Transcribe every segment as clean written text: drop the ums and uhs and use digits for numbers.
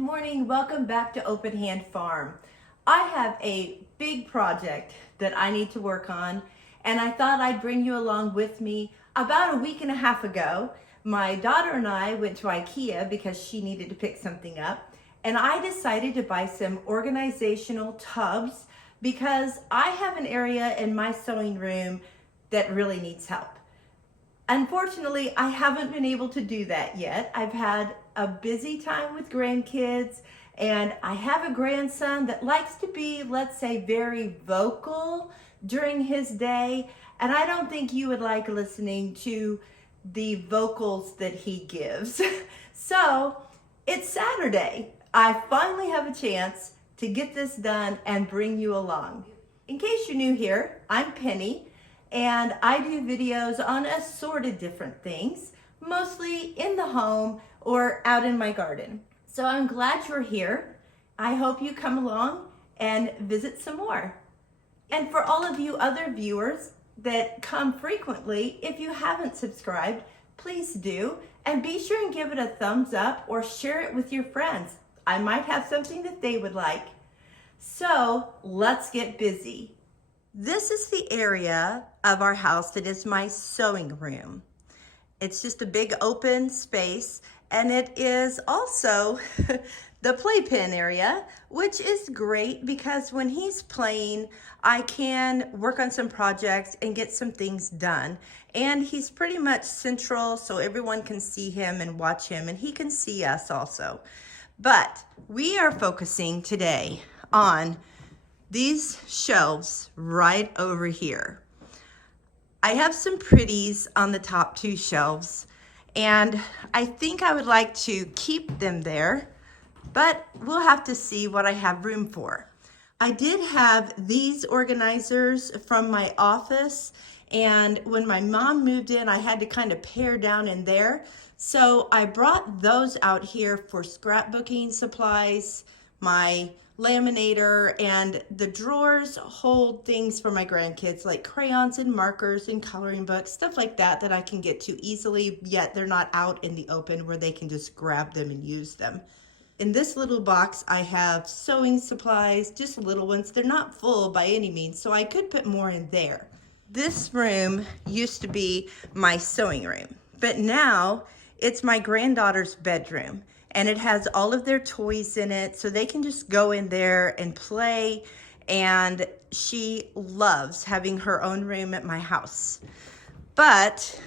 morning. Welcome back to Open Hand Farm. I have a big project that I need to work on, and I thought I'd bring you along with me. About a week and a half ago, my daughter and I went to Ikea because she needed to pick something up, and I decided to buy some organizational tubs because I have an area in my sewing room that really needs help. Unfortunately, I haven't been able to do that yet. I've had a busy time with grandkids, and I have a grandson that likes to be, let's say, very vocal during his day, and I don't think you would like listening to the vocals that he gives. So it's Saturday. I finally have a chance to get this done and bring you along. In case you're new here, I'm Penny, and I do videos on assorted different things, mostly in the home or out in my garden. So I'm glad you're here. I hope you come along and visit some more. And for all of you other viewers that come frequently, if you haven't subscribed, please do. And be sure and give it a thumbs up or share it with your friends. I might have something that they would like. So let's get busy. This is the area of our house that is my sewing room. It's just a big open space, and it is also the playpen area, which is great because when he's playing, I can work on some projects and get some things done. And he's pretty much central, so everyone can see him and watch him, and he can see us also. But we are focusing today on these shelves right over here. I have some pretties on the top two shelves, and I think I would like to keep them there, but we'll have to see what I have room for. I did have these organizers from my office, and when my mom moved in, I had to kind of pare down in there. So I brought those out here for scrapbooking supplies, my laminator, and the drawers hold things for my grandkids like crayons and markers and coloring books, stuff like that that I can get to easily, yet they're not out in the open where they can just grab them and use them. In this little box, I have sewing supplies, just little ones. They're not full by any means, so I could put more in there. This room used to be my sewing room, but now it's my granddaughter's bedroom. And it has all of their toys in it, so they can just go in there and play. And she loves having her own room at my house. But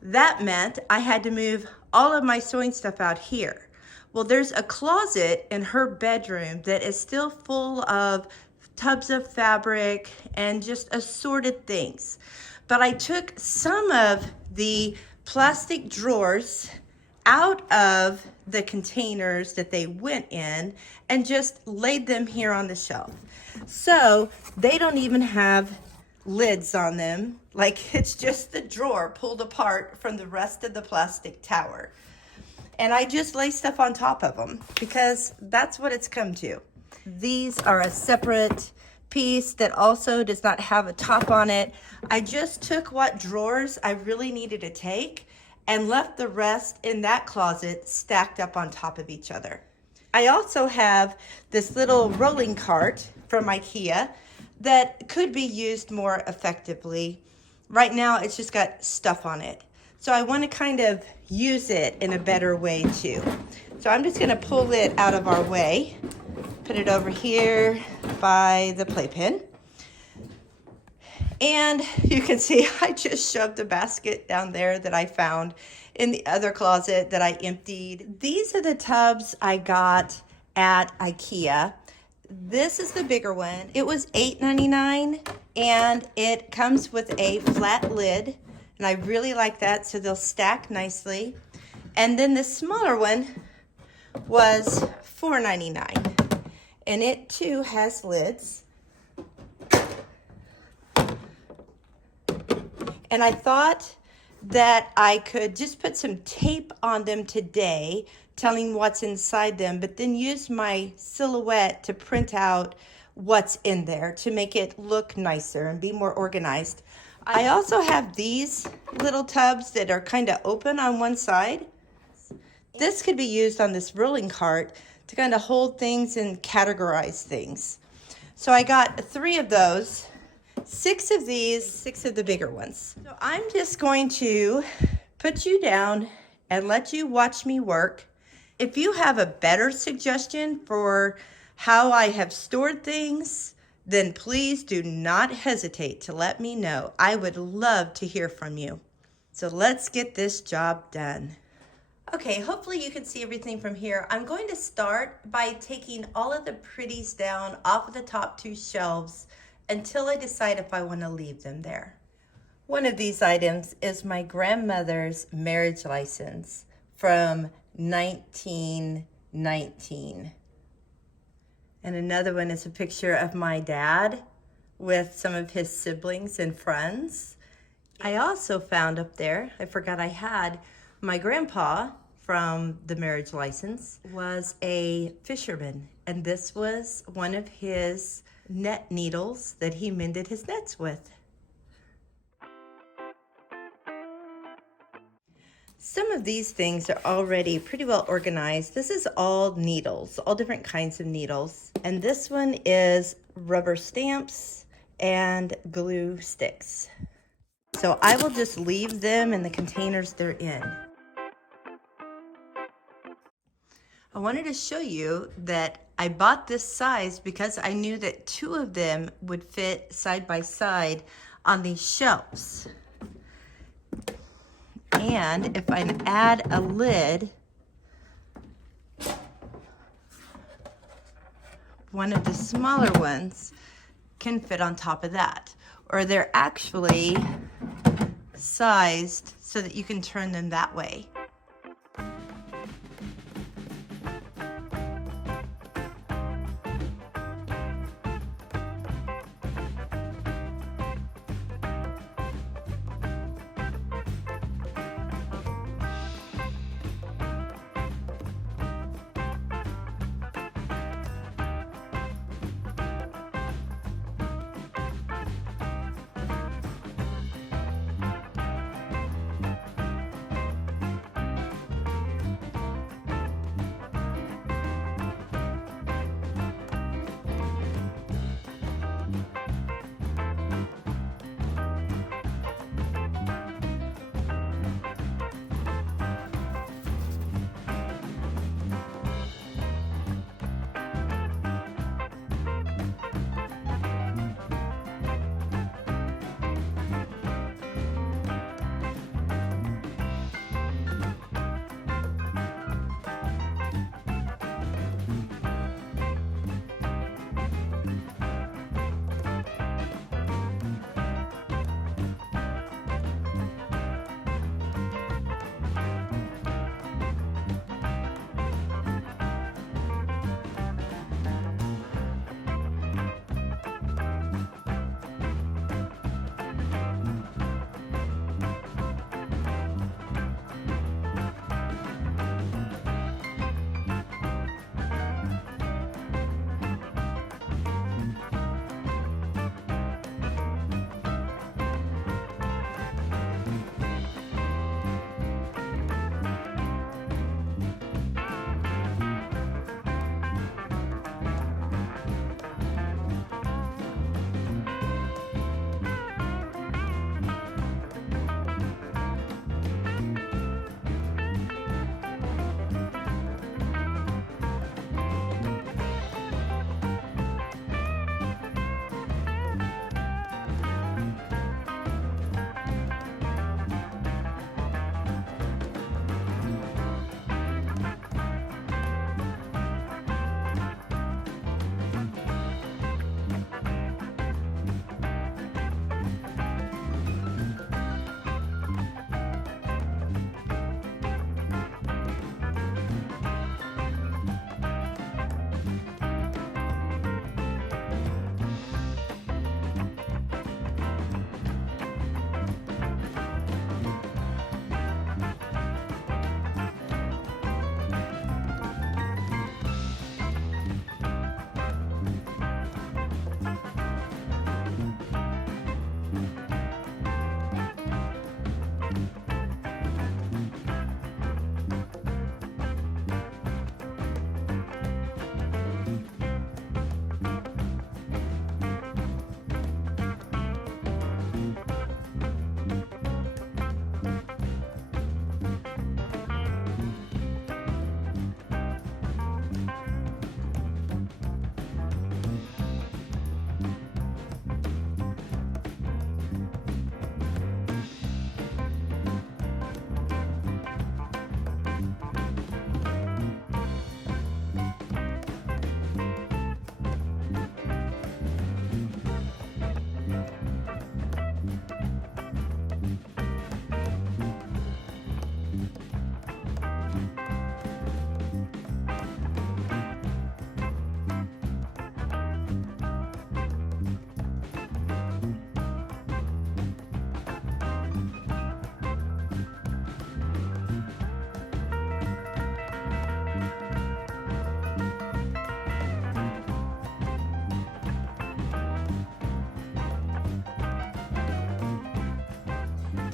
that meant I had to move all of my sewing stuff out here. Well, there's a closet in her bedroom that is still full of tubs of fabric and just assorted things. But I took some of the plastic drawers out of the containers that they went in and just laid them here on the shelf. So they don't even have lids on them. Like, it's just the drawer pulled apart from the rest of the plastic tower. And I just lay stuff on top of them because that's what it's come to. These are a separate piece that also does not have a top on it. I just took what drawers I really needed to take and left the rest in that closet stacked up on top of each other. I also have this little rolling cart from Ikea that could be used more effectively. Right now, it's just got stuff on it. So I want to kind of use it in a better way too. So I'm just gonna pull it out of our way, put it over here by the playpen. And you can see I just shoved a basket down there that I found in the other closet that I emptied. These are the tubs I got at Ikea. This is the bigger one. It was $8.99 and it comes with a flat lid. And I really like that, so they'll stack nicely. And then the smaller one was $4.99. And it too has lids. And I thought that I could just put some tape on them today, telling what's inside them, but then use my silhouette to print out what's in there to make it look nicer and be more organized. I also have these little tubs that are kind of open on one side. This could be used on this rolling cart to kind of hold things and categorize things. So I got 3 of those, 6 of these, 6 of the bigger ones. So I'm just going to put you down and let you watch me work. If you have a better suggestion for how I have stored things, then please do not hesitate to let me know. I would love to hear from you. So let's get this job done. Okay, hopefully you can see everything from here. I'm going to start by taking all of the pretties down off of the top 2 shelves until I decide if I want to leave them there. One of these items is my grandmother's marriage license from 1919. And another one is a picture of my dad with some of his siblings and friends. I also found up there, I forgot I had, my grandpa from the marriage license was a fisherman. And this was one of his net needles that he mended his nets with. Some of these things are already pretty well organized. This is all needles, all different kinds of needles. And this one is rubber stamps and glue sticks. So I will just leave them in the containers they're in. I wanted to show you that I bought this size because I knew that 2 of them would fit side by side on these shelves. And if I add a lid, one of the smaller ones can fit on top of that. Or they're actually sized so that you can turn them that way.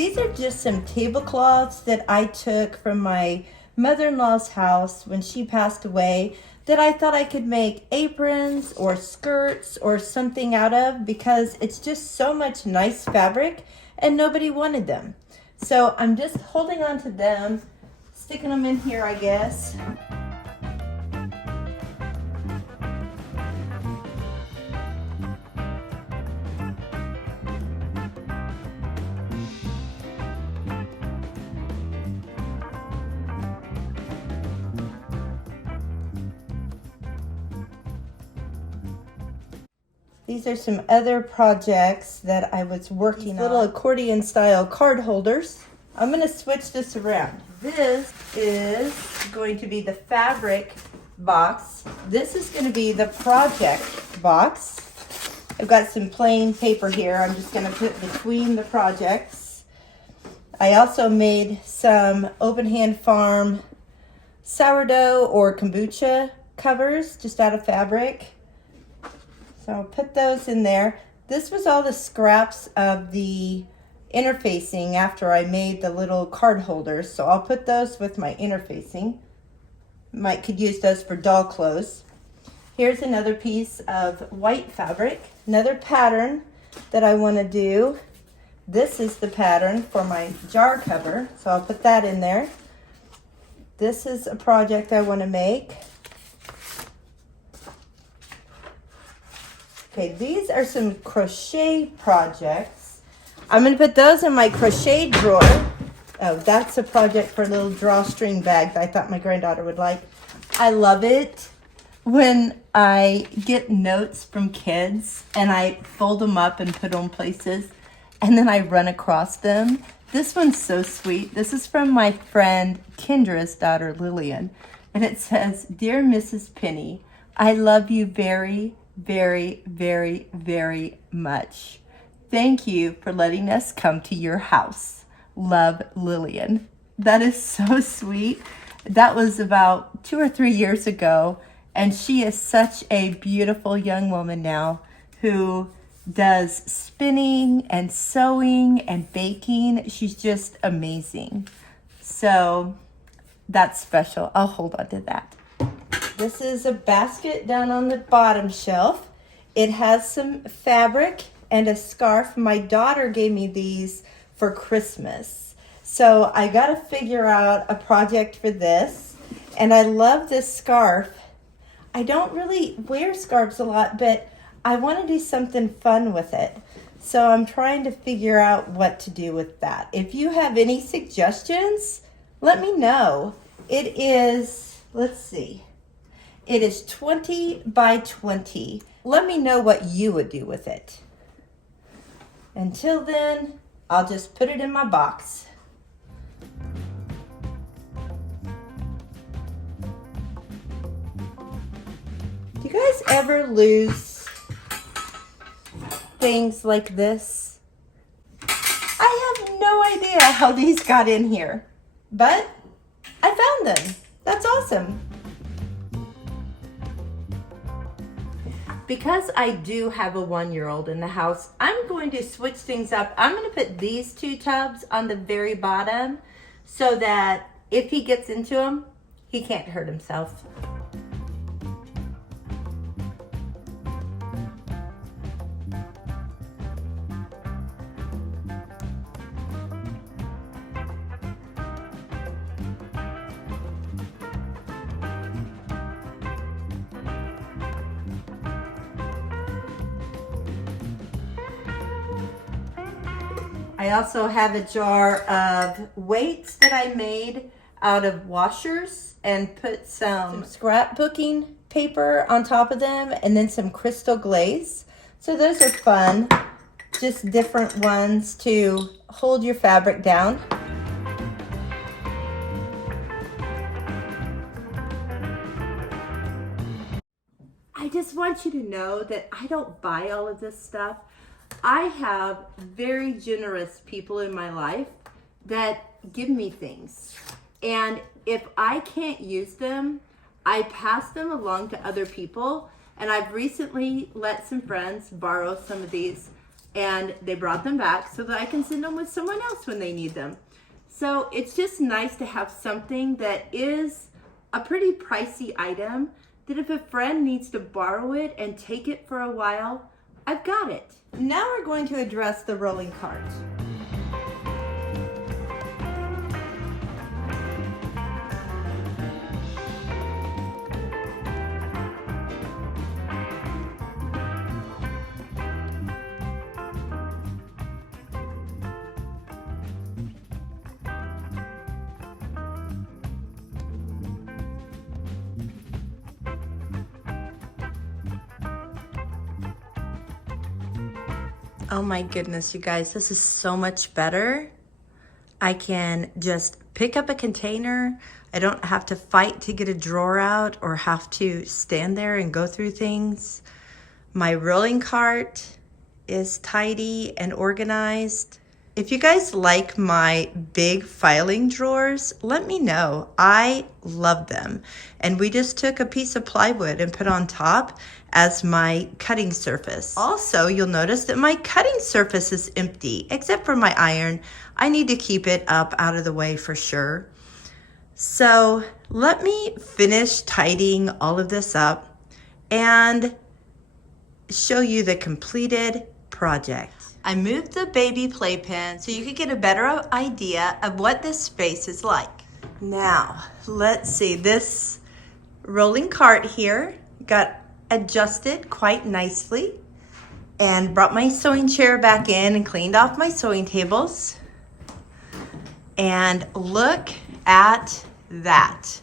These are just some tablecloths that I took from my mother-in-law's house when she passed away that I thought I could make aprons or skirts or something out of because it's just so much nice fabric and nobody wanted them. So I'm just holding on to them, sticking them in here, I guess. These are some other projects that I was working on. Little accordion style card holders. I'm going to switch this around. This is going to be the fabric box. This is going to be the project box. I've got some plain paper here. I'm just going to put between the projects. I also made some Open Hand Farm sourdough or kombucha covers just out of fabric. So I'll put those in there. This was all the scraps of the interfacing after I made the little card holders. So I'll put those with my interfacing. Could use those for doll clothes. Here's another piece of white fabric. Another pattern that I want to do. This is the pattern for my jar cover. So I'll put that in there. This is a project I want to make. Okay, these are some crochet projects. I'm going to put those in my crochet drawer. Oh, that's a project for a little drawstring bag that I thought my granddaughter would like. I love it when I get notes from kids and I fold them up and put them places and then I run across them. This one's so sweet. This is from my friend Kendra's daughter, Lillian. And it says, "Dear Mrs. Penny, I love you very, very, very, very much. Thank you for letting us come to your house. Love, Lillian." That is so sweet. That was about 2 or 3 years ago, and she is such a beautiful young woman now who does spinning and sewing and baking. She's just amazing. So that's special. I'll hold on to that. This is a basket down on the bottom shelf. It has some fabric and a scarf. My daughter gave me these for Christmas. So I got to figure out a project for this. And I love this scarf. I don't really wear scarves a lot, but I want to do something fun with it. So I'm trying to figure out what to do with that. If you have any suggestions, let me know. It is, let's see. It is 20 by 20. Let me know what you would do with it. Until then, I'll just put it in my box. Do you guys ever lose things like this? I have no idea how these got in here, but I found them. That's awesome. Because I do have a 1-year-old in the house, I'm going to switch things up. I'm going to put these 2 tubs on the very bottom so that if he gets into them, he can't hurt himself. I also have a jar of weights that I made out of washers and put some scrapbooking paper on top of them and then some crystal glaze. So those are fun, just different ones to hold your fabric down. I just want you to know that I don't buy all of this stuff. I have very generous people in my life that give me things. And if I can't use them, I pass them along to other people. And I've recently let some friends borrow some of these and they brought them back so that I can send them with someone else when they need them. So it's just nice to have something that is a pretty pricey item that if a friend needs to borrow it and take it for a while, I've got it. Now we're going to address the rolling cart. Oh my goodness, you guys, this is so much better. I can just pick up a container. I don't have to fight to get a drawer out or have to stand there and go through things. My rolling cart is tidy and organized. If you guys like my big filing drawers, let me know. I love them. And we just took a piece of plywood and put on top as my cutting surface. Also, you'll notice that my cutting surface is empty, except for my iron. I need to keep it up out of the way for sure. So let me finish tidying all of this up and show you the completed project. I moved the baby playpen so you could get a better idea of what this space is like. Now, let's see, this rolling cart here got adjusted quite nicely and brought my sewing chair back in and cleaned off my sewing tables. And look at that.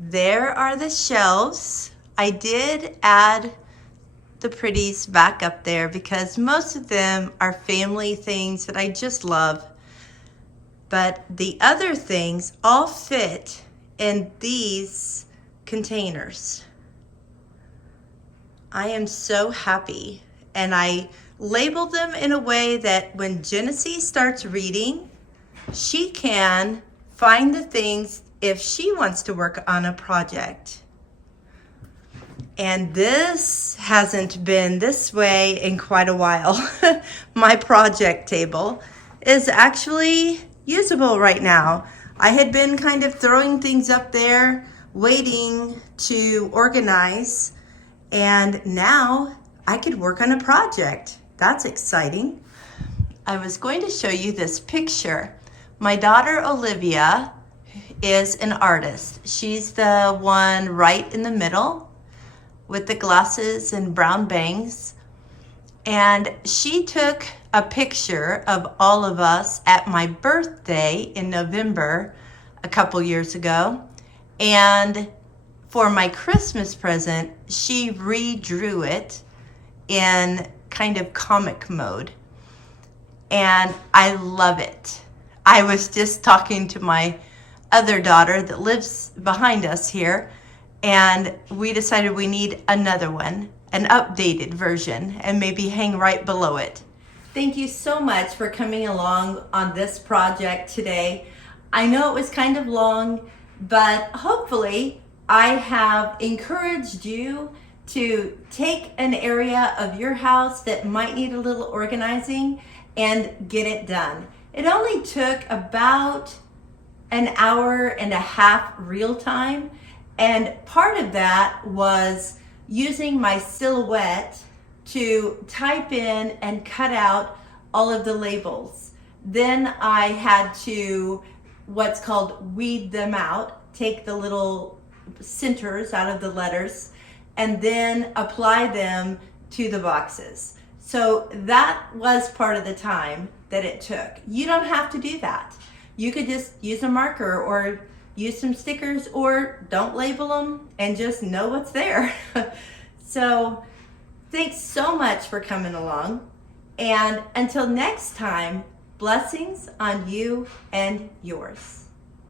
There are the shelves. I did add the pretties back up there because most of them are family things that I just love. But the other things all fit in these containers. I am so happy, and I labeled them in a way that when Genesee starts reading, she can find the things if she wants to work on a project. And this hasn't been this way in quite a while. My project table is actually usable right now. I had been kind of throwing things up there, waiting to organize, and now I could work on a project. That's exciting. I was going to show you this picture. My daughter Olivia is an artist. She's the one right in the middle with the glasses and brown bangs. And she took a picture of all of us at my birthday in November a couple years ago. And for my Christmas present, she redrew it in kind of comic mode. And I love it. I was just talking to my other daughter that lives behind us here, and we decided we need another one, an updated version, and maybe hang right below it. Thank you so much for coming along on this project today. I know it was kind of long, but hopefully I have encouraged you to take an area of your house that might need a little organizing and get it done. It only took about an hour and a half real time, and part of that was using my silhouette to type in and cut out all of the labels. Then I had to what's called weed them out, take the little centers out of the letters, and then apply them to the boxes. So that was part of the time that it took. You don't have to do that. You could just use a marker or use some stickers, or don't label them and just know what's there. So thanks so much for coming along. And until next time, blessings on you and yours.